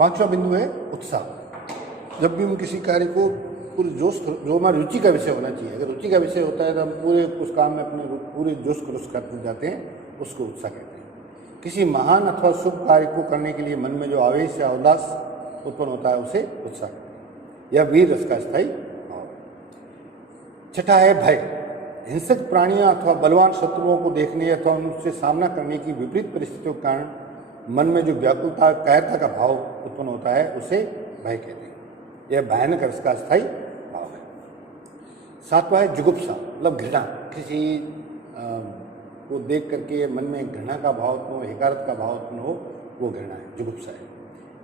पांचवा बिंदु है उत्साह। जब भी हम किसी कार्य को पूरे जोश, जो हमारी रुचि का विषय होना चाहिए, अगर रुचि का विषय होता है तो हम पूरे उस काम में अपने पूरे जोश खरोश करते जाते हैं, उसको उत्साह कहते हैं। किसी महान अथवा शुभ कार्य को करने के लिए मन में जो आवेश या उल्लास उत्पन्न होता है उसे उत्साह कहते हैं। यह वीर रस का स्थायी भाव है। छठा है भय। हिंसक प्राणियों अथवा बलवान शत्रुओं को देखने अथवा उनसे सामना करने की विपरीत परिस्थितियों के कारण मन में जो व्याकुलता, कायरता का भाव उत्पन्न होता है उसे भय कहते हैं। यह भयानक रस का स्थायी भाव है। सातवां है जुगुप्सा, मतलब घृणा। किसी को देख करके मन में घृणा का भाव उत्पन्न हो, हिकारत का भाव उत्पन्न हो, वो घृणा है, जुगुप्सा है।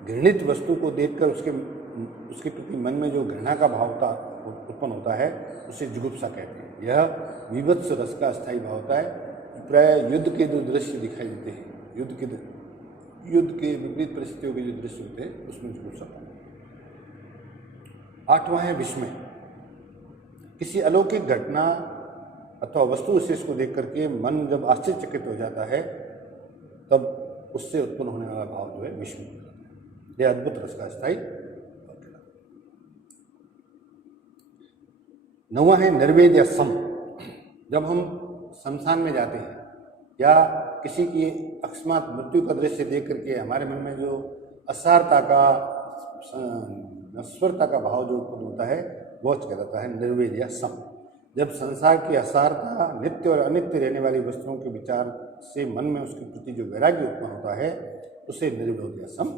घृणित वस्तु को देखकर उसके प्रति मन में जो घृणा का भाव उत्पन्न होता है उसे जुगुप्सा कहते हैं। यह विभत्स रस का स्थायी भाव होता है। प्राय युद्ध के जो दृश्य दिखाई देते हैं, युद्ध के विपरीत परिस्थितियों के जो दृश्य होते हैं उसमें जुगुप्सा पाते हैं। आठवां है विस्मय। किसी अलौकिक घटना अथवा वस्तु विशेष को देख करके मन जब आश्चर्यचकित हो जाता है तब उससे उत्पन्न होने वाला भाव जो है विस्मय। यह अद्भुत रस का स्थायी। नौवां है निर्वेद या सम। जब हम शमशान में जाते हैं या किसी की अकस्मात मृत्यु का दृश्य देख करके हमारे मन में जो असारता का, नश्वरता का भाव जो उत्पन्न होता है वो कहलाता है निर्वेद या सम। जब संसार की असारता, नित्य और अनित्य रहने वाली वस्तुओं के विचार से मन में उसके प्रति जो वैराग्य उत्पन्न होता है उसे निर्वेद या सम,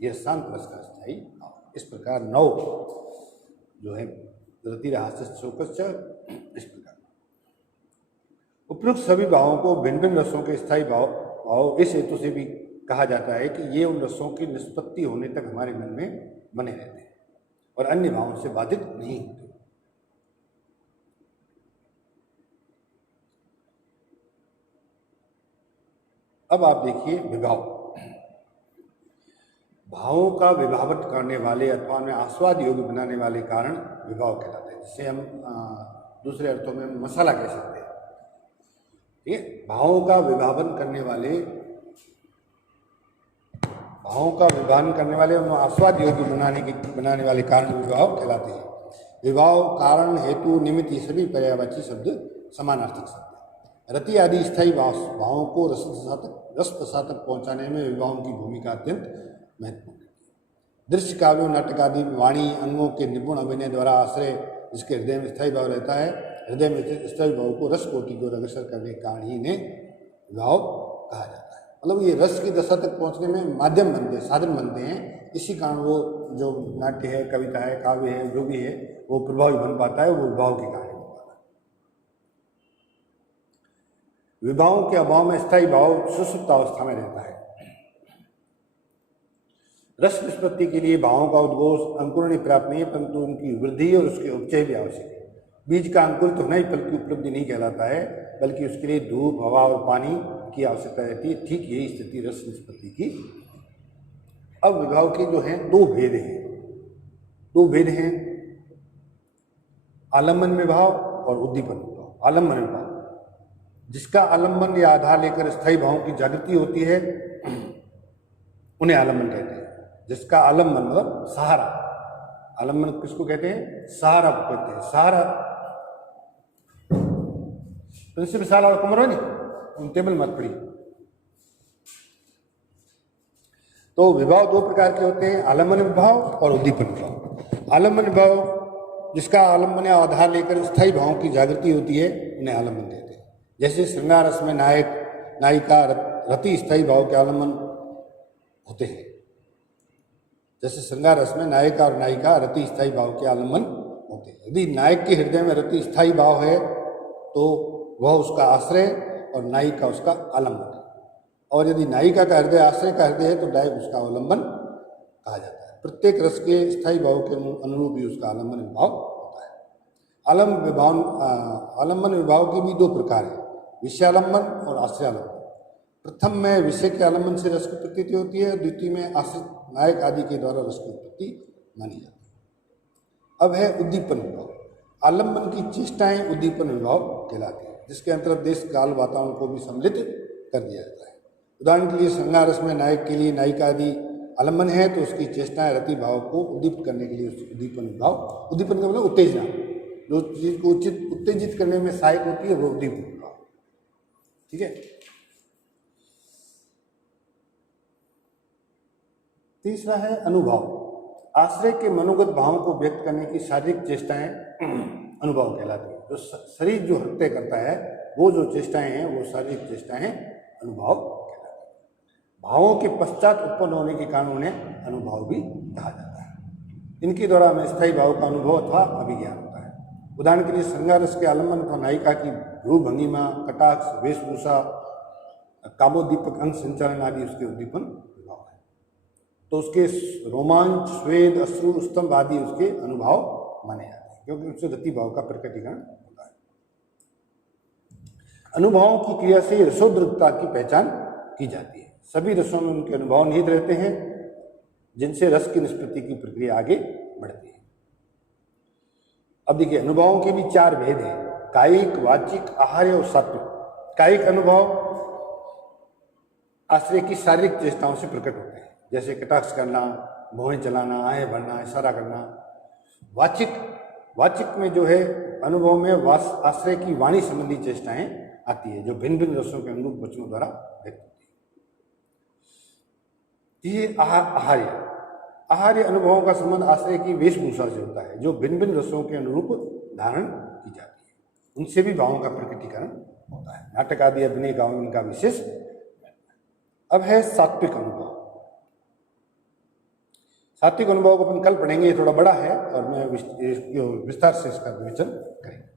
यह शांत रस का स्थायी भाव। इस प्रकार 9 जो है रतिरहास्य शोकश्च, इस प्रकार उपयुक्त सभी भावों को भिन्न भिन्न रसों के स्थायी भाव इस हेतु से भी कहा जाता है कि ये उन रसों की निष्पत्ति होने तक हमारे मन में बने रहते हैं और अन्य भावों से बाधित नहीं होते। अब आप देखिए विभाव। भावों का विभावट करने वाले अथवा में आस्वाद योग्य बनाने वाले कारण विभाव कहलाते हैं, जिसे हम दूसरे अर्थों में मसाला कह सकते हैं। ठीक है, भावों का विभावन करने वाले और आस्वाद योग्य बनाने वाले कारण विभाव कहलाते हैं। विभाव कारण, हेतु, निमित्त, ये सभी पर्यायवाची शब्द समानार्थक शब्द हैं। रति आदि स्थायी भावों को रस प्रसाद तक पहुँचाने में विभावों की भूमिका अत्यंत महत्वपूर्ण है। दृश्य, काव्यों, नाटक आदि वाणी अंगों के निपुण अभिनय द्वारा आश्रय जिसके हृदय में स्थायी भाव रहता है, हृदय में स्थायी भाव को रस कोटि को अग्रसर करने के कारण ही इन्हें विभाव कहा जाता है। मतलब ये रस की दशा तक पहुंचने में माध्यम बनते हैं, साधन बनते हैं। इसी कारण वो जो नाट्य है, कविता है, काव्य है, जो भी है वो प्रभावी बन पाता है, वो विभाव के कारण बन पाता है। विभावों के अभाव में स्थायी भाव सुषुप्त अवस्था में रहता है। रस निष्पत्ति के लिए भावों का उद्घोष, अंकुरण प्राप्त नहीं है, परंतु उनकी वृद्धि और उसके उपचय भी आवश्यक है। बीज का अंकुरित होना ही फल की उपलब्धि नहीं कहलाता है, बल्कि उसके लिए धूप, हवा और पानी की आवश्यकता रहती है। ठीक यही स्थिति रस निष्पत्ति की। अब विभाव के जो हैं दो भेद हैं, आलम्बन विभाव और उद्दीपन विभाव। आलम्बन विभाव जिसका आलम्बन या आधार लेकर स्थायी भावों की जागृति होती है उन्हें आलम्बन कहते हैं। जिसका आलम्बन मतलब सहारा, आलम्बन किसको कहते हैं? सहारा को कहते हैं। सहारा प्रिंसिपल साल और कमर नहीं, टेबल मत पड़ी। तो विभाव दो प्रकार के होते हैं, आलम्बन विभाव और उद्दीपन विभाव। आलम्बन विभाव जिसका आलम्बन या आधार लेकर स्थायी भावों की जागृति होती है उन्हें आलम्बन कहते हैं। जैसे श्रृंगार रस में नायक नायिका रति स्थायी भाव के आलम्बन होते हैं। जैसे श्रृंगार रस में नायिका और नायिका रति स्थायी भाव के आलम्बन होते हैं। यदि नायक के हृदय में रति स्थायी भाव है तो वह उसका आश्रय और नायिका उसका आलम्बन है, और यदि नायिका का हृदय आश्रय का हृदय है तो नायक उसका अवलंबन कहा जाता है। प्रत्येक रस के स्थायी भाव के अनुरूप ही उसका आलम्बन विभाव होता है। आलम्बन विभाव के भी दो प्रकार हैं, विषयालंबन और आश्रयालंबन। प्रथम में विषय के आलम्बन से रस की प्रतीति होती है, द्वितीय में आश्रित नायक आदि के द्वारा रस की उत्पत्ति मानी जाती है। अब है उद्दीपन विभाव। आलम्बन की चेष्टाएं उद्दीपन विभाव कहलाती है, जिसके अंतर्गत देश काल वातावरण को भी सम्मिलित कर दिया जाता है। उदाहरण के लिए श्रृंगार रस में नायक के लिए नायिका आदि आलम्बन है तो उसकी चेष्टाएं रति भाव को उद्दीपित करने के लिए उद्दीपन भाव, उद्दीपन का मतलब उत्तेजना, जो चीज को उत्तेजित करने में सहायक होती है वो उद्दीपन भाव। ठीक है। तीसरा है अनुभव। आश्रय के मनोगत भावों को व्यक्त करने की शारीरिक चेष्टाएं अनुभव कहलाती है। जो शरीर जो हत्या करता है वो जो चेष्टाएं हैं वो शारीरिक चेष्टाएं अनुभव कहलाती है। भावों के पश्चात उत्पन्न होने के कारण उन्हें अनुभव भी कहा जाता है। इनके द्वारा हमें स्थायी भाव का अनुभव अथवा अभिज्ञान होता है। उदाहरण के लिए श्रृंगारस के आलम्बन अथवा नायिका की रूप भंगिमा, कटाक्ष, वेशभूषा, कामोद्दीपक अंग संचालन आदि उसके उद्दीपन भाव है। तो उसके रोमांच, स्वेद, अश्रु, स्तंभ आदि उसके अनुभव माने जाते हैं, क्योंकि उससे रति भाव का प्रकटीकरण होता है। अनुभवों की क्रिया से रसोद्रकता की पहचान की जाती है। सभी रसों में उनके अनुभव निहित रहते हैं जिनसे रस की निष्पत्ति की प्रक्रिया आगे बढ़ती है। अब देखिए, अनुभवों के भी 4 भेद हैं: कायिक, वाचिक, आहार्य और सात्विक। कायिक अनुभव आश्रय की शारीरिक चेष्टाओं से प्रकट होते हैं, जैसे कटाक्ष करना, भौहें चलाना, आहें भरना, इशारा करना। वाचिक में जो है अनुभव में आश्रय की वाणी संबंधी चेष्टाएं आती है, जो भिन्न भिन्न रसों के अनुरूप वचनों द्वारा व्यक्त होती है। ये आहार्य अनुभवों का संबंध आश्रय की वेशभूषा से होता है, जो भिन्न भिन्न रसों के अनुरूप धारण की जाती है। उनसे भी भावों का प्रकटीकरण होता है। नाटक आदि अभिनय गाँव में इनका विशेष। अब है सात्विक अनुभव। सात्विक अनुभव को अपन कल पढ़ेंगे, ये थोड़ा बड़ा है और मैं विस्तार से इसका विवेचन करेंगे।